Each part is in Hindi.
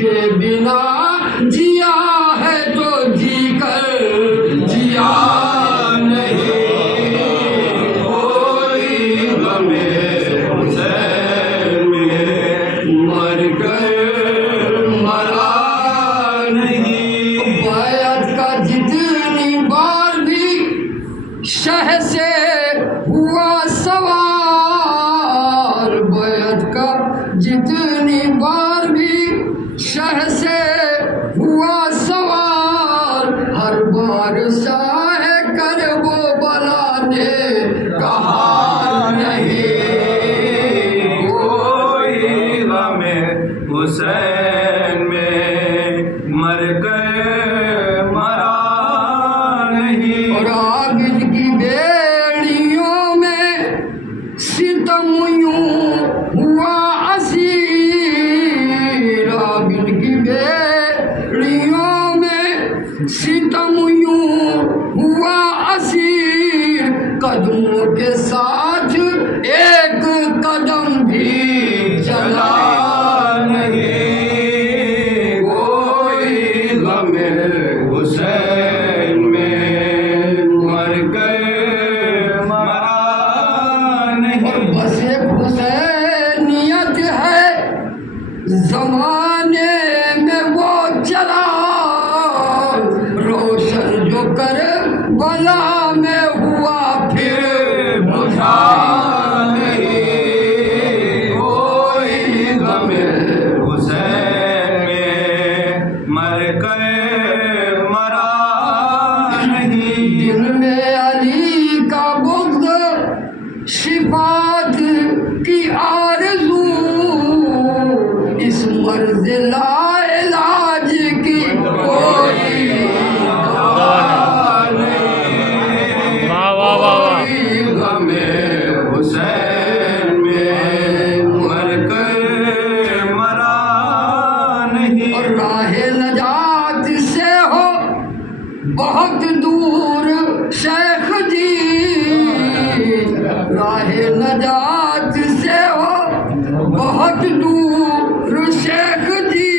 तुझे बिना जिया है तो जी कर जिया नहीं, कोई गमे हुसैन में मर कर मरा नहीं। बैत का जितनी बार भी शह से हुआ सवार, बैत का जितनी बार भी शह से हुआ सवार, हर बार शाह कर वो बला ने कहा नहीं, कोई गमे हुसैन में मर कर मरा नहीं। और आबिद की बेड़ियों में सितम यूं हुआ असीर, आबिद की बेड़ियों में सितम यूं हुआ असीर, कदमों के साथ एक कदम भी चला नहीं, कोई गमे हुसैन में मर कर मरा नहीं। और बस एक हुसैनियत है जमाने में वो चला, रोशन जो कर बला में हुआ फिर बुझा नहीं, कोई गमे हुसैन में मर कर मरा नहीं। दिल में अली का बुग़्ज़ शिफात की आरज़ू, इस मर्ज़ लाइलाज की कोई दवा नहीं, कोई गमे हुसैन में मर कर मरा नहीं। और राहे नजात से हो बहुत दूर शेख जी, राहे नजात से हो बहुत दूर शेख जी,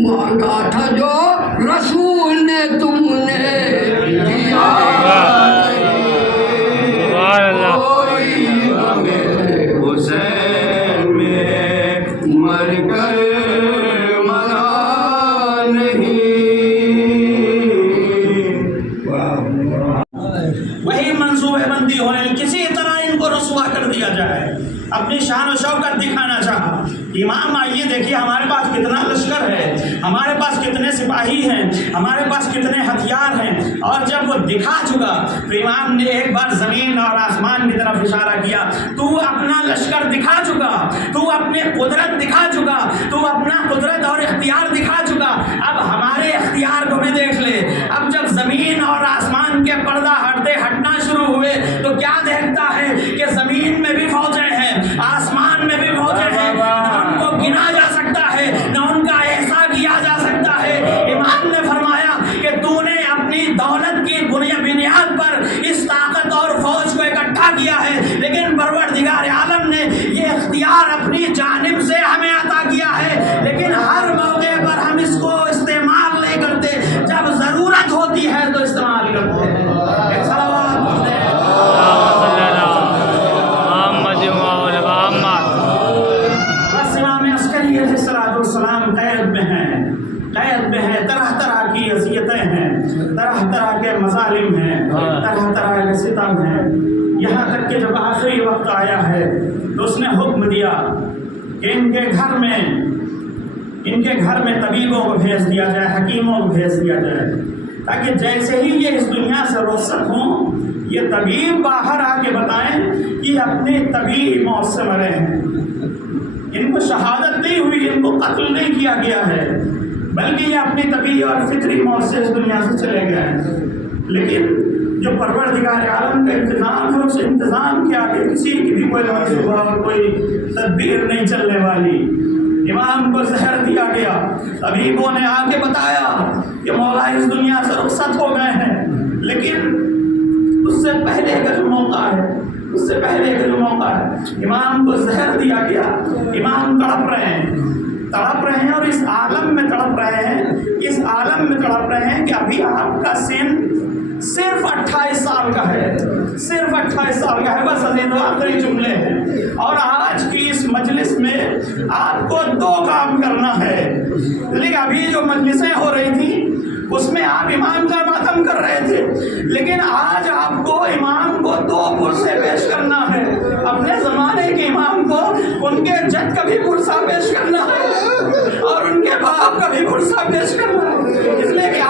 मांगा था जो रसूल ने तुमने दिया, कोई गमे हुसैन में मर कर मरा नहीं। वही मंसूबेबंदी होने, किसी तरह इनको रसुआ कर दिया जाए, अपनी शान और शौकत दिखाना चाहा। इमाम आइए देखिए हमारे पास कितना लश्कर है, हमारे पास कितने सिपाही हैं, हमारे पास कितने हथियार हैं। और जब वो दिखा चुका तो इमाम ने एक बार ज़मीन और आसमान की तरफ इशारा किया, तू अपना लश्कर दिखा चुका, तू अपने कुदरत दिखा चुका, तू अपना कुदरत और इख्तियार दिखा चुका, अब हमारे इख्तियार को भी देख ले। अब जब ज़मीन और आसमान के पर्दा हटना शुरू हुए तो क्या देखता है कि ज़मीन में भी फौजें हैं, आसमान में भी फौजें हैं, न उनको गिना जा सकता है, न उनका एहसा किया जा सकता है। इमाम ने फरमाया कि तूने अपनी दौलत की बुनियाद पर इस ताकत और फौज को इकट्ठा किया है, लेकिन परवरदिगार आलम ने ये इख्तियार अपनी जानिब से हमें अता किया है, लेकिन हर मौके पर हम इसको इस्तेमाल नहीं करते, जब ज़रूरत होती है तो इस्तेमाल करते हैं। एक सलावत पढ़ते हैं। बस इमाम अस्करी अलैहिस्सलाम कैद में हैं, तरह तरह की अज़ियतें हैं, तरह तरह के मज़ालिम हैं, तरह तरह के सितम हैं। यहाँ तक कि जब आखिरी वक्त आया है तो उसने हुक्म दिया कि इनके घर में तबीबों को भेज दिया जाए, हकीमों को भेज दिया जाए, ताकि जैसे ही ये इस दुनिया से रुखसत हों, ये तबीब बाहर आके बताएं कि अपने तबीब मौत से मरे हैं। इनको शहादत नहीं हुई, इनको कत्ल नहीं किया गया है, बल्कि ये अपनी तबीयत और फितरी मौत से इस दुनिया से चले गए हैं। लेकिन जो परवरदिगार आलम का इंतज़ाम है, उस इंतज़ाम के आगे किसी की भी कोई मंसूबा और कोई तदबीर नहीं चलने वाली। इमाम को जहर दिया गया, तबीबों ने आके बताया कि मौला इस दुनिया से रुखसत हो गए हैं, लेकिन उससे पहले का जो मौका है, उससे पहले का जो मौका है, इमाम को जहर दिया गया। इमाम तड़प रहे हैं और इस आलम रहे हैं कि अभी आपका सिन सिर्फ 28 साल का है, सिर्फ 28 साल का है। बस अजीज आखिरी जुमले हैं। और आज की इस मजलिस में आपको 2 काम करना है। लेकिन अभी जो मजलिसें हो रही थी उसमें आप इमाम का मातम कर रहे थे, लेकिन आज आपको इमाम को 2 पुरसे पेश करना है। अपने ज़माने के इमाम को उनके जद का भी पुरसा पेश करना है और उनके बाप का भी पुरसा पेश करना है। इसलिए कि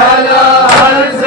हला हल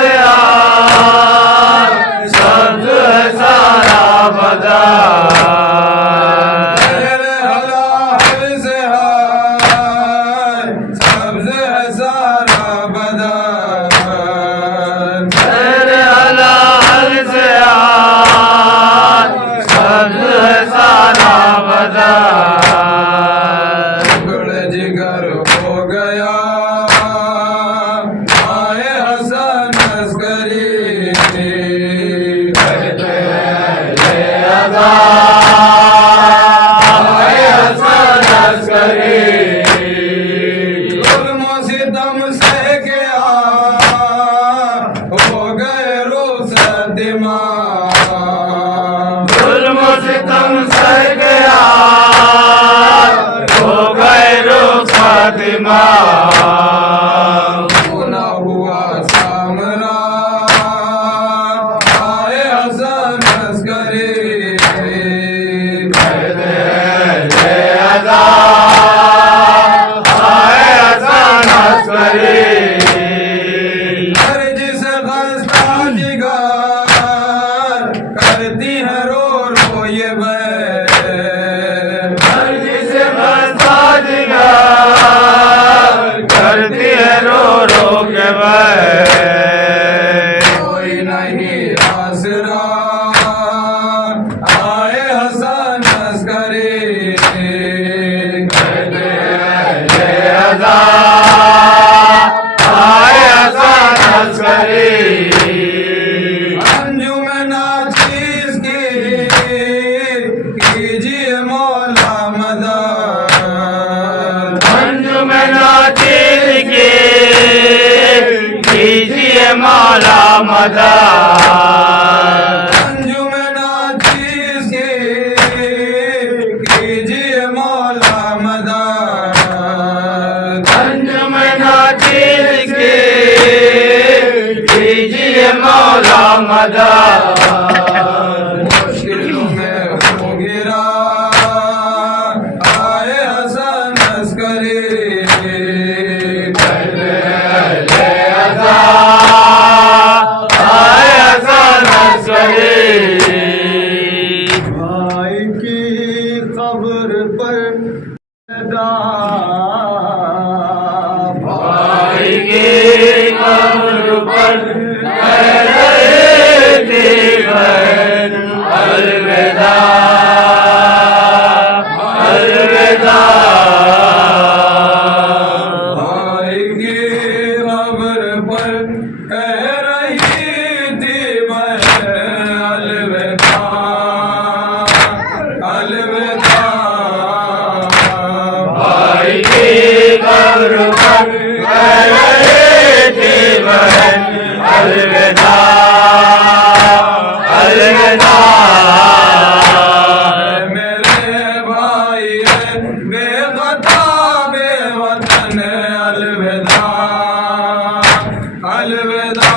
मौला मदद। अंजुम नाचीज के कीजिए मौला मदद। अंजुम नाचीज के कीजिए मौला मदद। मुश्किलों में हो गिरा आए हसन अस्करी। भाई की कब्र पर भाई के कब्र पर अलविदा अलविदा। भाई की कब्र पर कह रही थी बहन अलविदा अलविदा। भाई के कब्र पर अलविदा अलविदा। मेरे भाई बेवफा बेवतन अलविदा अलविदा।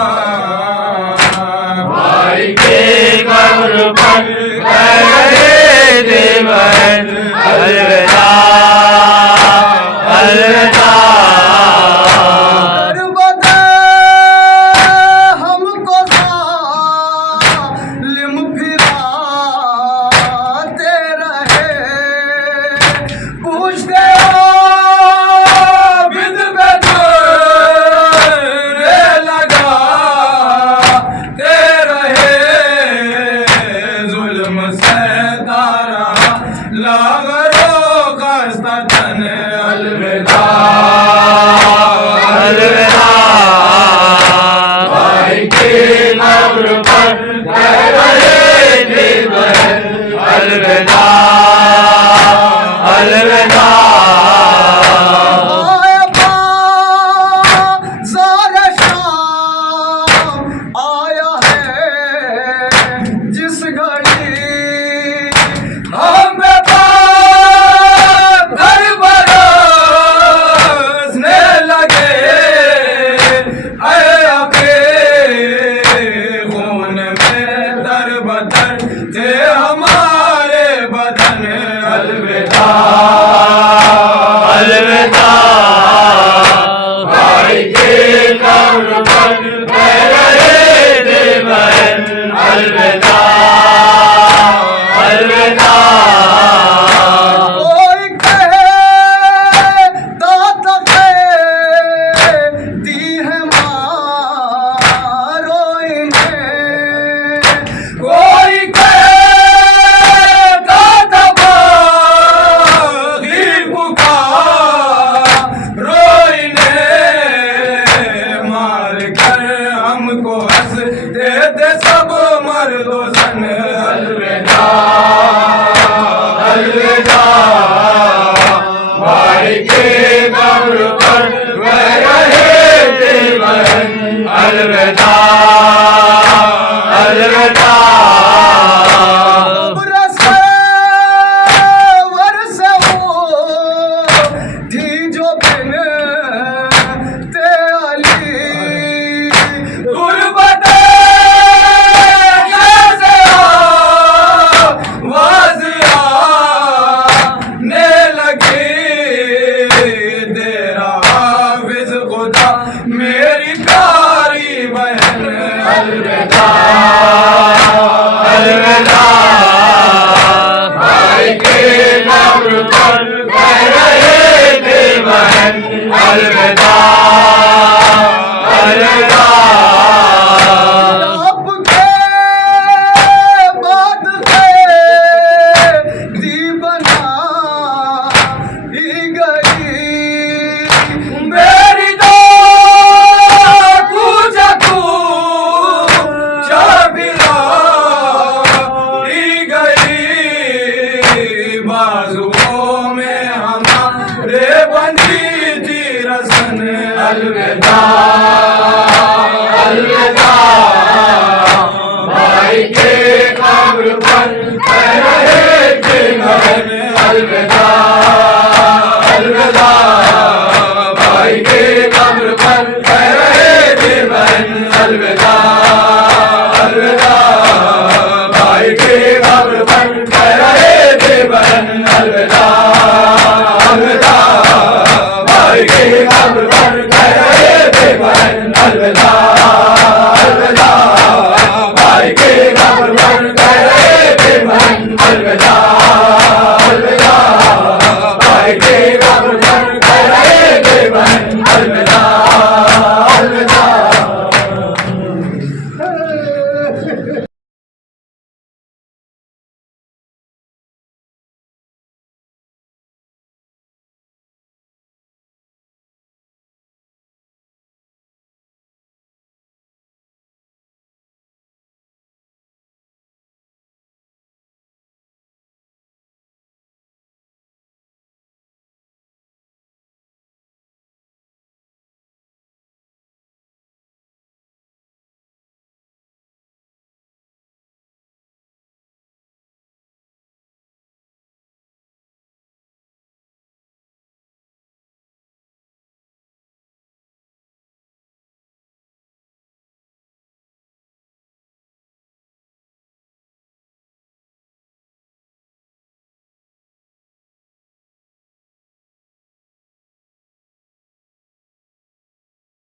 भाई के कब्र पर अलविदा अलविदा। बता हमको जालिम फिराते रहे। पूछते हो बिद बेदरे लगाते रहे। जुल्म से तारा लागरो कस्तन अलविदा अलविदा। भाई के कब्र पर अलविदा अलविदा। आया है जिस घड़ी हम घर बरसने लगे। खून में दर बदर थे हमारे बदन अलविदा अलविदा। भाई के कब्र पर अलविदा अलविदा। कोई कहे दाता के दी है मारो इन्हें। कोई कहे दाता बागी पुकारो इन्हें। मार कर हमको हंस देते सब मर्दो सन अलविदा अलविदा। भाई के कब्र पर अलविदा अलविदा। वर्षे वो थी जो बिन ते अली। गुरबत कैसे वाजिया ने लगी। तेरा हाफिज खुदा मेरी प्यारी बहन अलविदा